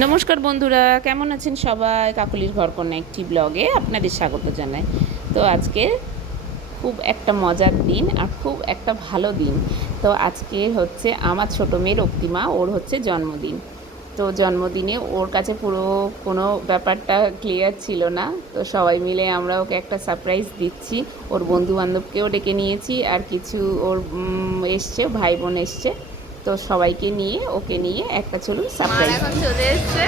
নমস্কার বন্ধুরা, কেমন আছেন সবাই? কাকলির ঘরকন্যা একটি ব্লগে আপনাদের স্বাগত জানাই। তো আজকে খুব একটা মজার দিন আর খুব একটা ভালো দিন। তো আজকে হচ্ছে আমার ছোটো মেয়ে রক্তিমা, ওর হচ্ছে জন্মদিন। তো জন্মদিনে ওর কাছে পুরো কোনো ব্যাপারটা ক্লিয়ার ছিল না। তো সবাই মিলে আমরা ওকে একটা সারপ্রাইজ দিচ্ছি। ওর বন্ধুবান্ধবকেও ডেকে নিয়েছি, আর কিছু ওর এসছে, ভাই বোন এসছে। তো সবাইকে নিয়ে ওকে নিয়ে একটা চলুন সারপ্রাইজ এখন চলে এসছে।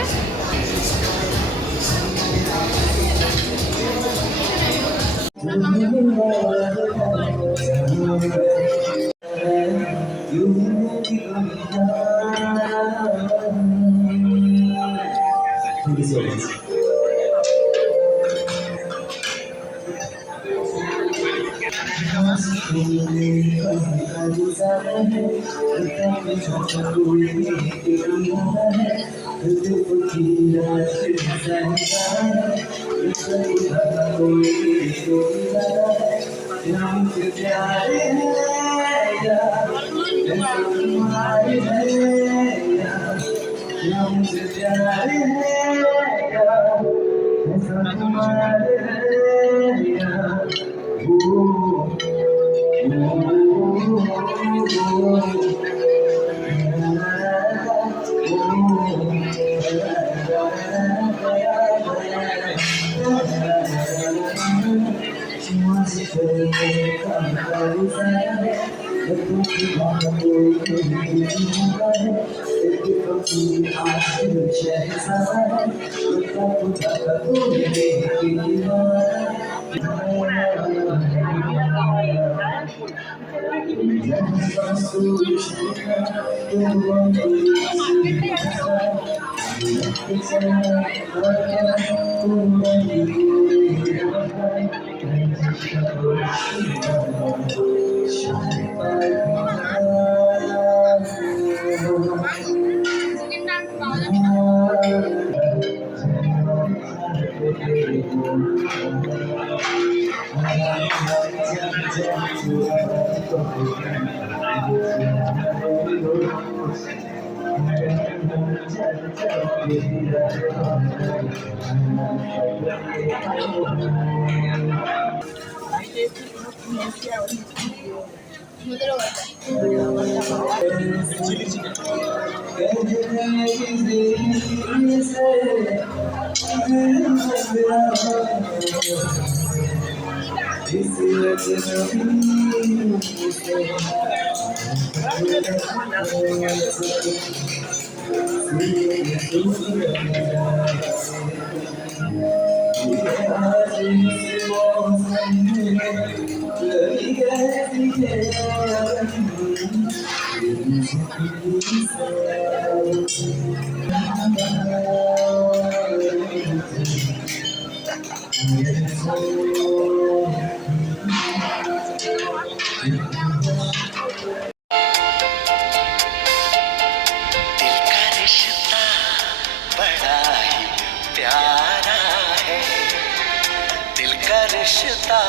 रिश्ता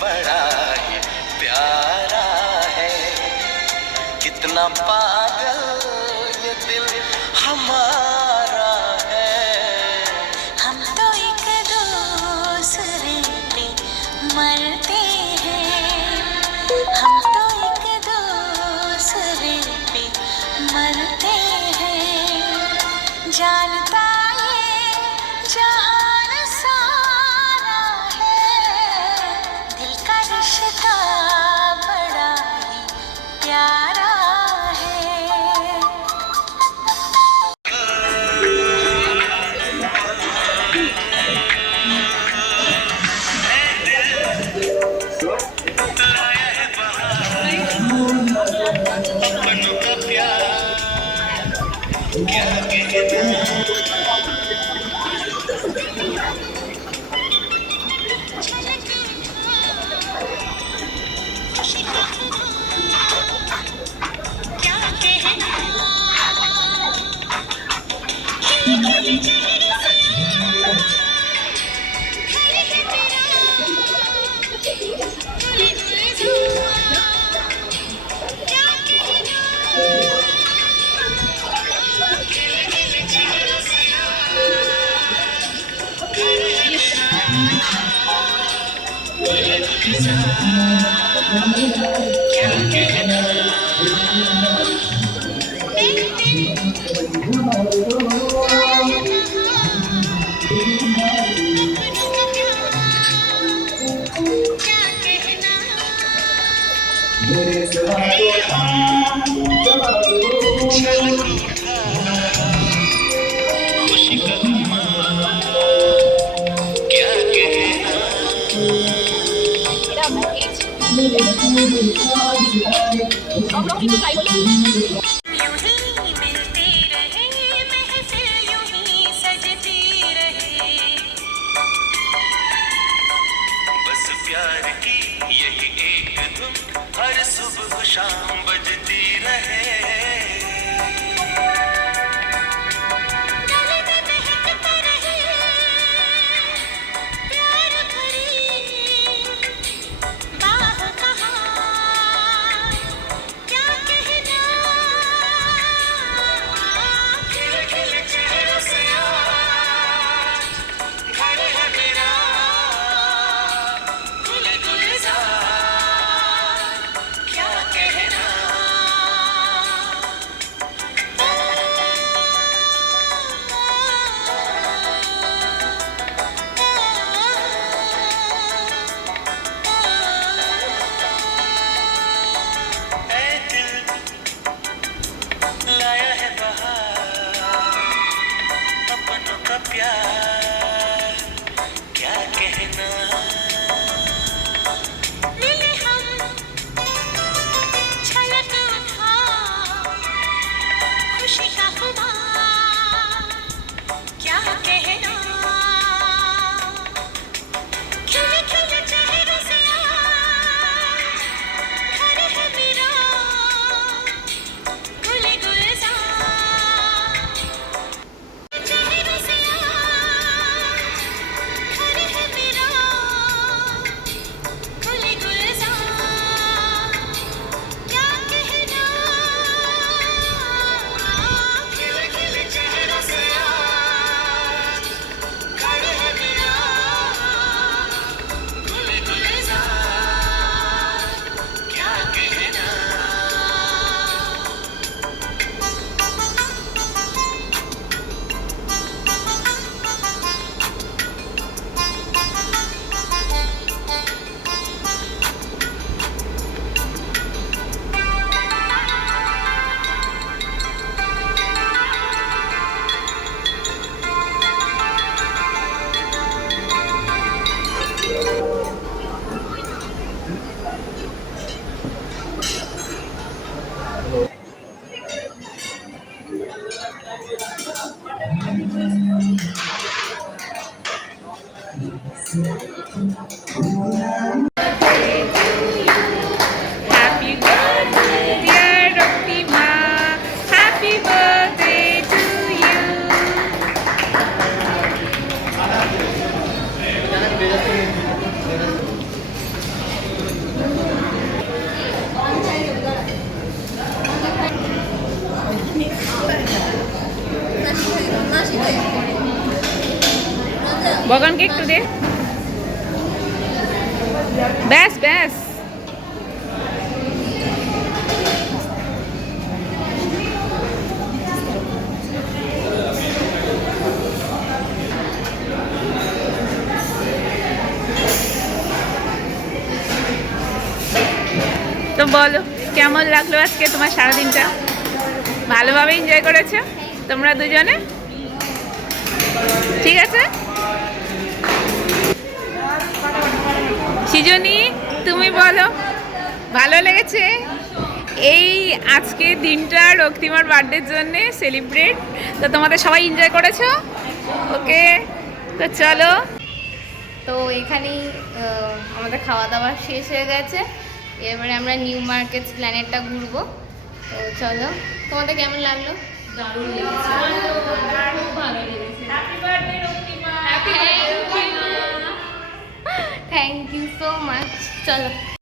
बड़ा ही प्यारा है, कितना पागल ये दिल हमारा है। हम तो एक दूसरे पे मरते हैं, हम तो एक दूसरे पे मरते हैं, जानता ये जहान सारा है, दिल का रिश्ता बड़ा ही प्यारा है। अपनों का प्यार क्या कहना। क्या कहना छलक उठा खुशी का खुमार क्या कहना यूं ही मिलते रहे महफिल यूं ही सजती रहे बस प्यार की यही एक धुन हर सुबह शाम बजती रहे गले में महकता रहे प्यार भरी बाह कहाँ क्या कहना खिल खिल चेहरों से आज घर है मेरा गुल गुलजार क्या कहना ऐ दिल लाया है बहार अपनों का प्यार क्या कहना मिले हम छलक उठा खुशी का खुमार क्या कहना खिले खिले चेहरों से आज घर है मेरा गुल गुलजार चेहरों से आज घर है मेरा गुल गुलजार क्या कहना खिले खिले चेहरों से आज घर है मेरा गुल गुलजार क्या कहना Happy birthday, dear Roktima. Happy birthday to you. বগানকে একটু দে। ব্যাস ব্যাস। তো বলো কেমন লাগলো আজকে তোমার সারাদিনটা? ভালোভাবে এনজয় করেছো তোমরা দুজনে? ঠিক আছে। সৃজনী তুমি বলো, ভালো লেগেছে এই আজকে দিনটা রক্তিমার বার্থডের জন্য সেলিব্রেট? তো তোমাদের সবাই এনজয় করেছো? ওকে, তো চলো। তো এখানেই আমাদের খাওয়া দাওয়া শেষ হয়ে গেছে। এবারে আমরা নিউ মার্কেট প্ল্যানেটটা ঘুরবো। তো চলো, তোমাদের কেমন লাগলো? দারুণ লেগেছে, খুব ভালো লেগেছে। Happy birthday Raktima. Thank you so much. চলো।